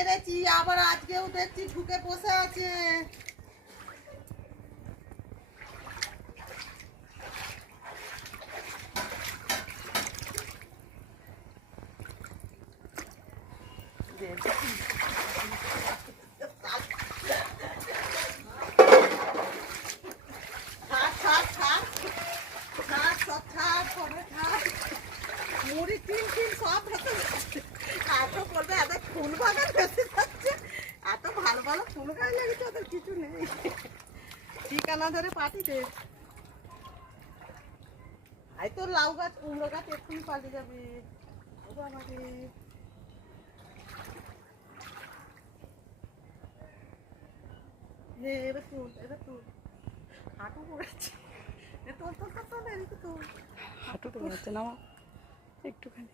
মেরেছি, আবার আজকেও দেখছি ঢুকে বসে আছে। মুড়ি টিন টিন সব ভেতর এত করবে, এত ফুল বাগান বেঁচে যাচ্ছে, এত ভালো ভালো ফুল গাছ লেগেছে, ওদের কিছু নেই। ঠিকানা ধরে পাঠিয়ে এই তো লাউ গাছ কুমড়ো গাছ এক্ষুনি পাল্টে যাবে আমাকে। এবার তুল, এবার তুল, হাঁটু পড়েছে, তোল তোল তোল তোল, এদিকে তোল, হাঁটু তো পড়েছে না একটুখানি।